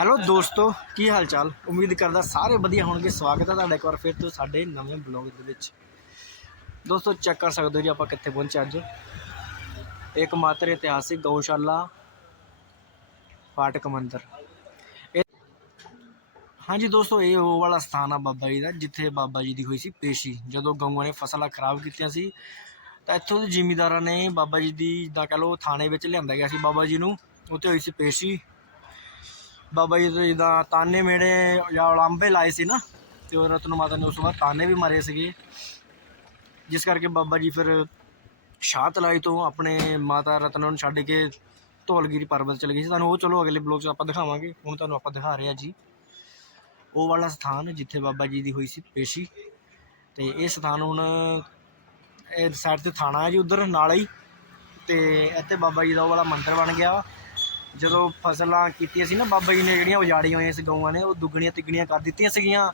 Hello ਦੋਸਤੋ, ਕੀ ਹਾਲ ਚਾਲ ਉਮੀਦ ਕਰਦਾ ਸਾਰੇ ਵਧੀਆ ਹੋਣਗੇ। ਸਵਾਗਤ ਹੈ ਤੁਹਾਡਾ ਇੱਕ ਵਾਰ ਫਿਰ ਤੋਂ ਸਾਡੇ ਨਵੇਂ ਬਲੌਗ ਦੇ ਵਿੱਚ। ਦੋਸਤੋ, ਚੈੱਕ ਕਰ ਸਕਦੇ ਹੋ ਜੀ ਆਪਾਂ ਕਿੱਥੇ ਪਹੁੰਚੇ ਅੱਜ। ਇੱਕ ਮਾਤਰ ਇਤਿਹਾਸਿਕ ਗਊਸ਼ਾਲਾ, ਫਾਟਕ ਮੰਦਰ। ਇਹ ਹਾਂਜੀ ਦੋਸਤੋ, ਇਹ ਉਹ ਵਾਲਾ ਸਥਾਨ ਆ ਬਾਬਾ ਜੀ ਦਾ, ਜਿੱਥੇ ਬਾਬਾ ਜੀ ਦੀ ਹੋਈ ਸੀ ਪੇਸ਼ੀ। ਜਦੋਂ ਗਊਆਂ ਨੇ ਫਸਲਾਂ ਖਰਾਬ ਕੀਤੀਆਂ ਸੀ, ਤਾਂ ਇੱਥੋਂ ਦੇ ਜ਼ਿਮੀਂਦਾਰਾਂ ਨੇ ਬਾਬਾ ਜੀ ਦੀ ਜਿੱਦਾਂ ਕਹ ਲਓ ਥਾਣੇ ਵਿੱਚ ਲਿਆਂਦਾ ਗਿਆ ਸੀ ਬਾਬਾ ਜੀ ਨੂੰ। ਉੱਥੇ ਹੋਈ ਸੀ ਪੇਸ਼ੀ। ਬਾਬਾ ਜੀ ਤੋਂ ਜਿੱਦਾਂ ਤਾਨੇ ਮੇੜੇ ਜਾਂ ਉਲਾਂਬੇ ਲਾਏ ਸੀ ਨਾ, ਤੇ ਉਹ ਰਤਨ ਮਾਤਾ ਨੇ ਉਸ ਤੋਂ ਬਾਅਦ ਤਾਨੇ ਵੀ ਮਾਰੇ ਸੀਗੇ। ਜਿਸ ਕਰਕੇ ਬਾਬਾ ਜੀ ਫਿਰ ਸ਼ਾਹ ਤਲਾਈ ਤੋਂ ਆਪਣੇ ਮਾਤਾ ਰਤਨ ਨੂੰ ਛੱਡ ਕੇ ਧੌਲਗਿਰੀ ਪਰਬਤ ਚਲੇ ਗਏ ਸੀ। ਤੁਹਾਨੂੰ ਉਹ ਚਲੋ ਅਗਲੇ ਬਲੌਗ 'ਚ ਆਪਾਂ ਦਿਖਾਵਾਂਗੇ, ਹੁਣ ਤੁਹਾਨੂੰ ਆਪਾਂ ਦਿਖਾ ਰਹੇ ਹਾਂ ਜੀ। ਉਹ ਵਾਲਾ ਸਥਾਨ ਜਿੱਥੇ ਬਾਬਾ ਜੀ ਦੀ ਹੋਈ ਸੀ ਪੇਸ਼ੀ, ਤੇ ਇਹ ਸਥਾਨ ਹੁਣ ਇਹ ਸਾਈਡ ਤੇ ਥਾਣਾ ਹੈ ਜੀ, ਉਧਰ ਨਾਲ ਹੀ, ਤੇ ਇੱਥੇ ਬਾਬਾ ਜੀ ਦਾ ਉਹ ਵਾਲਾ ਮੰਦਿਰ ਬਣ ਗਿਆ ਜਦੋਂ ਫਸਲਾਂ ਕੀਤੀਆਂ ਸੀ ਨਾ, ਬਾਬਾ ਜੀ ਨੇ ਜਿਹੜੀਆਂ ਉਜਾੜੀਆਂ ਹੋਈਆਂ ਸੀ ਗਊਆਂ ਨੇ, ਉਹ ਦੁੱਗਣੀਆਂ ਤਿੱਗਣੀਆਂ ਕਰ ਦਿੱਤੀਆਂ ਸੀਗੀਆਂ।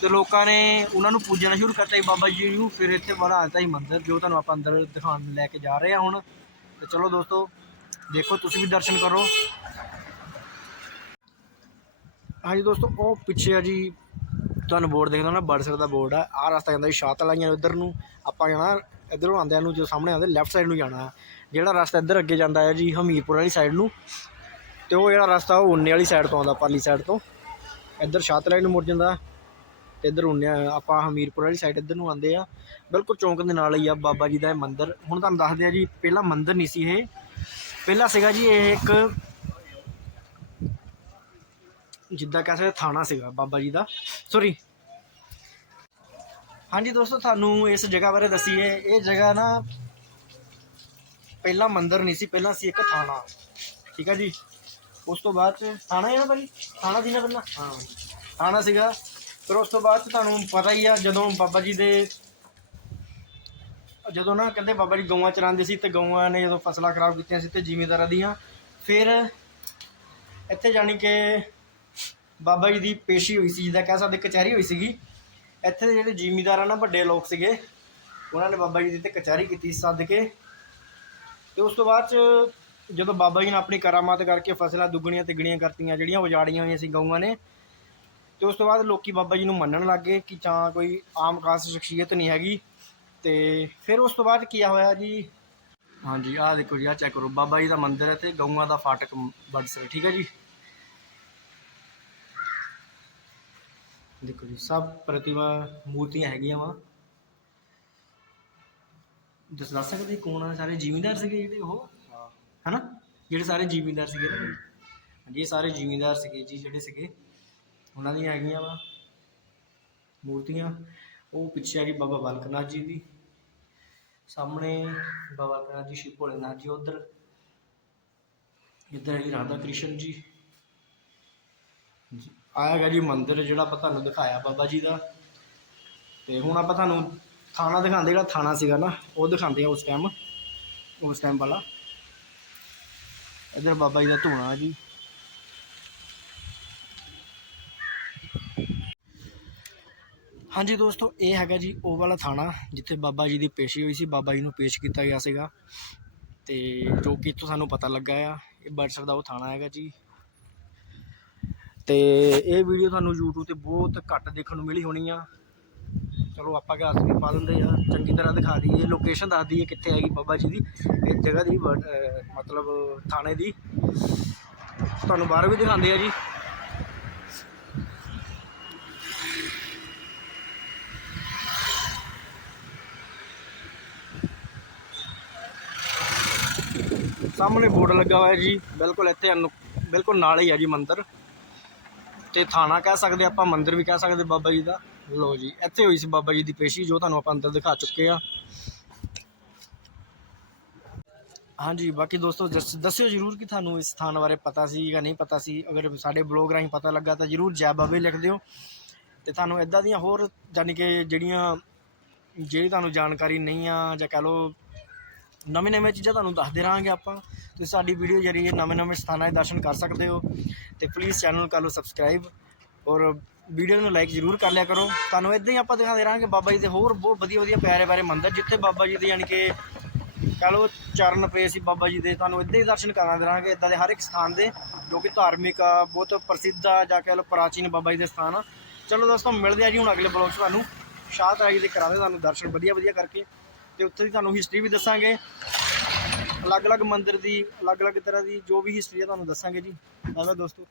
ਤੇ ਲੋਕਾਂ ਨੇ ਉਹਨਾਂ ਨੂੰ ਪੂਜਣਾ ਸ਼ੁਰੂ ਕਰਤਾ ਸੀ ਬਾਬਾ ਜੀ ਨੂੰ, ਫਿਰ ਇੱਥੇ ਬਣਾ ਦਿੱਤਾ ਸੀ ਮੰਦਿਰ, ਜੋ ਤੁਹਾਨੂੰ ਆਪਾਂ ਅੰਦਰ ਦਿਖਾਉਣ ਲੈ ਕੇ ਜਾ ਰਹੇ ਹਾਂ ਹੁਣ। ਤੇ ਚਲੋ ਦੋਸਤੋ, ਦੇਖੋ ਤੁਸੀਂ ਵੀ ਦਰਸ਼ਨ ਕਰੋ। ਹਾਂਜੀ ਦੋਸਤੋ, ਉਹ ਪਿੱਛੇ ਆ ਜੀ, ਤੁਹਾਨੂੰ ਬੋਰਡ ਦੇਖਦਾ ਨਾ ਬੜਸਰ ਦਾ ਬੋਰਡ ਆ। ਆਹ ਰਸਤਾ ਜਾਂਦਾ ਜੀ ਸ਼ਾਤਲਾਈਆਂ ਉਧਰ ਨੂੰ। ਆਪਾਂ ਜਾਣਾ, ਇਧਰੋਂ ਆਉਂਦਿਆਂ ਨੂੰ, ਜੋ ਸਾਹਮਣੇ ਆਉਂਦੇ ਲੈਫਟ ਸਾਈਡ ਨੂੰ ਜਾਣਾ। ਜਿਹੜਾ ਰਸਤਾ ਇੱਧਰ ਅੱਗੇ ਜਾਂਦਾ ਹੈ ਜੀ ਹਮੀਰਪੁਰ ਵਾਲੀ ਸਾਈਡ ਨੂੰ, ਤੇ ਉਹ ਜਿਹੜਾ ਰਸਤਾ ਉਹ ਉੰਨੇ ਵਾਲੀ ਸਾਈਡ ਤੋਂ ਆਉਂਦਾ ਪਰਲੀ ਸਾਈਡ ਤੋਂ। ਇੱਧਰ ਸ਼ਾਤਲਾਈ ਨੂੰ ਮੁੜ ਜਾਂਦਾ ਤੇ ਇੱਧਰ ਉੰਨੇ, ਆਪਾਂ ਹਮੀਰਪੁਰ ਵਾਲੀ ਸਾਈਡ ਇੱਧਰ ਨੂੰ ਆਉਂਦੇ ਆ। ਬਿਲਕੁਲ ਚੌਂਕ ਦੇ ਨਾਲ ਹੀ ਆ ਬਾਬਾ ਜੀ ਦਾ ਇਹ ਮੰਦਿਰ। ਹੁਣ ਤੁਹਾਨੂੰ ਦੱਸਦੇ ਆ ਜੀ, ਪਹਿਲਾਂ ਮੰਦਿਰ ਨਹੀਂ ਸੀ ਇਹ। ਪਹਿਲਾਂ ਸੀਗਾ ਜੀ ਇਹ ਇੱਕ ਜਿੱਦਾਂ ਕਹਿ ਸਕਦੇ ਥਾਣਾ ਸੀਗਾ ਬਾਬਾ ਜੀ ਦਾ। ਸੌਰੀ ਹਾਂਜੀ ਦੋਸਤੋ, ਤੁਹਾਨੂੰ ਇਸ ਜਗ੍ਹਾ ਬਾਰੇ ਦਸੀਏ। ਇਹ ਜਗ੍ਹਾ ਨਾ ਪਹਿਲਾਂ ਮੰਦਿਰ ਨਹੀਂ ਸੀ, ਪਹਿਲਾਂ ਸੀ ਇੱਕ ਥਾਣਾ। ਠੀਕ ਹੈ ਜੀ? ਉਸ ਤੋਂ ਬਾਅਦ ਚ ਥਾਣਾ ਹੈ ਨਾ ਭਾਜੀ? ਥਾਣਾ ਸੀ ਨਾ ਪਹਿਲਾਂ? ਹਾਂ। ਥਾਣਾ ਸੀਗਾ। ਫਿਰ ਉਸ ਤੋਂ ਬਾਅਦ ਤੁਹਾਨੂੰ ਪਤਾ ਹੀ ਆ, ਜਦੋਂ ਬਾਬਾ ਜੀ ਦੇ ਜਦੋਂ ਨਾ ਕਹਿੰਦੇ ਬਾਬਾ ਜੀ ਗਊਆਂ ਚਰਾਉਂਦੇ ਸੀ ਤੇ ਗਊਆਂ ਨੇ ਜਦੋਂ ਫਸਲਾਂ ਖਰਾਬ ਕੀਤੀਆਂ ਸੀ ਤੇ ਜ਼ਿਮੀਂਦਾਰਾਂ ਦੀਆਂ, ਫਿਰ ਇੱਥੇ ਜਾਣੀ ਕਿ ਬਾਬਾ ਜੀ ਦੀ ਪੇਸ਼ੀ ਹੋਈ ਸੀ, ਜਿੱਦਾਂ ਕਹਿ ਸਕਦੇ ਕਚਹਿਰੀ ਹੋਈ ਸੀਗੀ। ਇੱਥੇ ਦੇ ਜਿਹੜੇ ਜ਼ਿਮੀਂਦਾਰ ਆ ਨਾ ਵੱਡੇ ਲੋਕ ਸੀਗੇ, ਉਹਨਾਂ ਨੇ ਬਾਬਾ ਜੀ ਦੀ ਤੇ ਕਚਹਿਰੀ ਕੀਤੀ ਸੀ ਸੱਦ ਕੇ। ਤੇ ਉਸ ਤੋਂ ਬਾਅਦ ਚ ਜਦੋਂ ਬਾਬਾ ਜੀ ਨੇ ਆਪਣੀ ਕਰਾਮਾਤ ਕਰਕੇ ਫਸਲਾਂ ਦੁੱਗਣੀਆਂ ਤਿੱਗਣੀਆਂ ਕਰਤੀਆਂ, ਜਿਹੜੀਆਂ ਉਜਾੜੀਆਂ ਹੋਈਆਂ ਸੀ ਗਊਆਂ ਨੇ, ਤੇ ਉਸ ਤੋਂ ਬਾਅਦ ਲੋਕੀ ਬਾਬਾ ਜੀ ਨੂੰ ਮੰਨਣ ਲੱਗ ਗਏ ਕਿ ਜਾਂ ਕੋਈ ਆਮ ਖਾਸ ਸ਼ਖਸੀਅਤ ਨਹੀਂ ਹੈਗੀ। ਤੇ ਫਿਰ ਉਸ ਤੋਂ ਬਾਅਦ ਕੀ ਹੋਇਆ ਜੀ? ਹਾਂਜੀ, ਆਹ ਦੇਖੋ ਜੀ, ਆਹ ਚੈੱਕ ਕਰੋ। ਬਾਬਾ ਜੀ ਦਾ ਮੰਦਿਰ ਹੈ ਤੇ ਗਊਆਂ ਦਾ ਫਾਟਕ ਬੜਸਰ ਠੀਕ ਹੈ ਜੀ? ਦੇਖੋ ਜੀ, ਸਭ ਪ੍ਰਤਿਮਾ ਮੂਰਤੀਆਂ ਹੈਗੀਆਂ ਵਾ। ਦੱਸ ਦੱਸ ਸਕਦੇ ਕੌਣ ਆ? ਸਾਰੇ ਜ਼ਿਮੀਂਦਾਰ ਸੀਗੇ ਜਿਹੜੇ ਉਹ? ਹਨਾ? ਜਿਹੜੇ ਸਾਰੇ ਜ਼ਿਮੀਂਦਾਰ ਸੀਗੇ? ਹਾਂਜੀ, ਇਹ ਸਾਰੇ ਜ਼ਿਮੀਂਦਾਰ ਸੀਗੇ ਜੀ ਜਿਹੜੇ ਸੀਗੇ। ਉਹਨਾਂ ਦੀਆਂ ਹੈਗੀਆਂ ਵਾ ਮੂਰਤੀਆਂ। ਉਹ ਪਿੱਛੇ ਆ ਗਈ ਬਾਬਾ ਬਾਲਕਨਾਥ ਜੀ ਦੀ। ਸਾਹਮਣੇ ਬਾਬਾ ਬਾਲਕਨਾਥ ਜੀ ਸ਼ਿਵ ਭੋਲੇਨਾਥ ਜੀ ਉਧਰ। ਇੱਧਰ ਹੈਗੀ ਰਾਧਾ ਕ੍ਰਿਸ਼ਨ ਜੀ। ਜੀ ਆਇਆ ਹੈਗਾ ਜੀ ਮੰਦਿਰ ਜਿਹੜਾ ਆਪਾਂ ਤੁਹਾਨੂੰ ਦਿਖਾਇਆ ਬਾਬਾ ਜੀ ਦਾ। ਤੇ ਹੁਣ ਆਪਾਂ ਤੁਹਾਨੂੰ ਥਾਣਾ ਦਿਖਾਉਂਦੇ ਜਿਹੜਾ ਥਾਣਾ ਸੀਗਾ ਨਾ, ਉਹ ਦਿਖਾਉਂਦੇ ਆ ਉਸ ਟਾਈਮ ਉਸ ਟਾਈਮ ਵਾਲਾ। ਇੱਧਰ ਬਾਬਾ ਜੀ ਦਾ ਧੂਣਾ ਜੀ। ਹਾਂਜੀ ਦੋਸਤੋ, ਇਹ ਹੈਗਾ ਜੀ ਉਹ ਵਾਲਾ ਥਾਣਾ, ਜਿੱਥੇ ਬਾਬਾ ਜੀ ਦੀ ਪੇਸ਼ੀ ਹੋਈ ਸੀ। ਬਾਬਾ ਜੀ ਨੂੰ ਪੇਸ਼ ਕੀਤਾ ਗਿਆ ਸੀਗਾ। ਤੇ ਜੋ ਕਿ ਇੱਥੋਂ ਸਾਨੂੰ ਪਤਾ ਲੱਗਾ ਆ, ਇਹ ਬੜਸਰ ਦਾ ਉਹ ਥਾਣਾ ਹੈਗਾ ਜੀ। ਤੇ ਇਹ ਵੀਡੀਓ ਤੁਹਾਨੂੰ YouTube ਤੇ ਬਹੁਤ ਘੱਟ ਦੇਖਣ ਨੂੰ ਮਿਲੀ ਹੋਣੀ ਆ। ਚਲੋ ਆਪਾਂ ਕਿਹਾ ਅਸੀਂ ਪਾ ਦਿੰਦੇ ਆ ਚੰਗੀ ਤਰ੍ਹਾਂ ਦਿਖਾ ਦਈਏ ਲੋਕੇਸ਼ਨ ਦੱਸ ਦਈਏ ਕਿੱਥੇ ਹੈਗੀ ਬਾਬਾ ਜੀ ਦੀ ਇਹ ਜਗ੍ਹਾ ਦੀ ਮਤਲਬ ਥਾਣੇ ਦੀ। ਤੁਹਾਨੂੰ ਬਾਹਰ ਵੀ ਦਿਖਾਉਂਦੇ ਆ ਜੀ। ਸਾਹਮਣੇ ਬੋਰਡ ਲੱਗਾ ਹੋਇਆ ਜੀ, ਬਿਲਕੁਲ ਇੱਥੇ ਬਿਲਕੁਲ ਨਾਲ ਹੀ ਆ ਜੀ ਮੰਦਿਰ। ਤੇ ਥਾਣਾ ਕਹਿ ਸਕਦੇ ਆਪਾਂ, ਮੰਦਿਰ ਵੀ ਕਹਿ ਸਕਦੇ ਬਾਬਾ ਜੀ ਦਾ। ਲੋ ਜੀ, ਇੱਥੇ ਹੋਈ ਸੀ ਬਾਬਾ ਜੀ ਦੀ ਪੇਸ਼ੀ, ਜੋ ਤੁਹਾਨੂੰ ਆਪਾਂ ਅੰਦਰ ਦਿਖਾ ਚੁੱਕੇ ਆ। ਹਾਂਜੀ, ਬਾਕੀ ਦੋਸਤੋ ਦੱਸ- ਦੱਸਿਓ ਜਰੂਰ ਕਿ ਤੁਹਾਨੂੰ ਇਸ ਸਥਾਨ ਬਾਰੇ ਪਤਾ ਸੀ ਜਾਂ ਨਹੀਂ ਪਤਾ ਸੀ। ਅਗਰ ਸਾਡੇ ਬਲੌਗ ਰਾਹੀਂ ਪਤਾ ਲੱਗਾ ਤਾਂ ਜਰੂਰ ਜੈ ਬਾਬੇ ਲਿਖ ਦਿਓ। ਤੇ ਤੁਹਾਨੂੰ ਇਦਾਂ ਦੀਆਂ ਹੋਰ ਯਾਨੀ ਕਿ ਜਿਹੜੀਆਂ ਜਿਹੜੀ ਤੁਹਾਨੂੰ ਜਾਣਕਾਰੀ ਨਹੀਂ ਆ, ਜਾਂ ਕਹ ਲਓ ਨਵੇਂ ਨਵੇਂ ਚੀਜ਼ਾਂ ਤੁਹਾਨੂੰ ਦੱਸਦੇ ਰਹਾਂਗੇ ਆਪਾਂ, ਤੁਸੀਂ ਸਾਡੀ ਵੀਡੀਓ ਜਰੀਏ ਨਵੇਂ ਨਵੇਂ ਸਥਾਨਾਂ ਦੇ ਦਰਸ਼ਨ ਕਰ ਸਕਦੇ ਹੋ। ਤੇ ਪਲੀਜ਼ ਚੈਨਲ ਨੂੰ ਕਰ ਲਓ ਸਬਸਕ੍ਰਾਈਬ ਔਰ ਵੀਡੀਓ ਨੂੰ ਲਾਈਕ ਜ਼ਰੂਰ ਕਰ ਲਿਆ ਕਰੋ। ਤੁਹਾਨੂੰ ਇਦਾਂ ਹੀ ਆਪਾਂ ਦਿਖਾਉਂਦੇ ਰਹਾਂਗੇ ਬਾਬਾ ਜੀ ਦੇ ਹੋਰ ਬਹੁਤ ਵਧੀਆ ਵਧੀਆ ਪਿਆਰੇ ਪਿਆਰੇ ਮੰਦਰ, ਜਿੱਥੇ ਬਾਬਾ ਜੀ ਦੇ ਯਾਨੀ ਕਿ ਕਹ ਲਓ ਚਰਨ ਪਏ ਸੀ ਬਾਬਾ ਜੀ ਦੇ। ਤੁਹਾਨੂੰ ਇੱਦਾਂ ਹੀ ਦਰਸ਼ਨ ਕਰਾਉਂਦੇ ਰਹਾਂਗੇ, ਇਦਾਂ ਦੇ ਹਰ ਇੱਕ ਸਥਾਨ ਦੇ, ਜੋ ਕਿ ਧਾਰਮਿਕ ਆ, ਬਹੁਤ ਪ੍ਰਸਿੱਧ ਆ ਜਾਂ ਕਹਿ ਲਓ ਪ੍ਰਾਚੀਨ ਬਾਬਾ ਜੀ ਦੇ ਸਥਾਨ ਆ। ਚਲੋ ਦੋਸਤੋ, ਮਿਲਦੇ ਆ ਜੀ ਹੁਣ ਅਗਲੇ ਬਲੌਗ 'ਚ ਤੁਹਾਨੂੰ। ਸ਼ਾਹਤ ਜੀ ਦੇ ਕਰਾਉਂਦੇ ਤੁਹਾਨੂੰ ਦਰਸ਼ਨ ਵਧੀਆ ਵਧੀਆ ਕਰਕੇ ਤੇ ਉੱਥੇ ਦੀ ਤੁਹਾਨੂੰ ਹਿਸਟਰੀ ਵੀ ਦੱਸਾਂਗੇ। ਅਲੱਗ-ਅਲੱਗ ਮੰਦਿਰ ਦੀ, ਅਲੱਗ-ਅਲੱਗ ਤਰ੍ਹਾਂ ਦੀ ਜੋ ਵੀ ਹਿਸਟਰੀ ਆ ਤੁਹਾਨੂੰ ਦੱਸਾਂਗੇ ਜੀ। ਆਲੋ ਦੋਸਤੋ।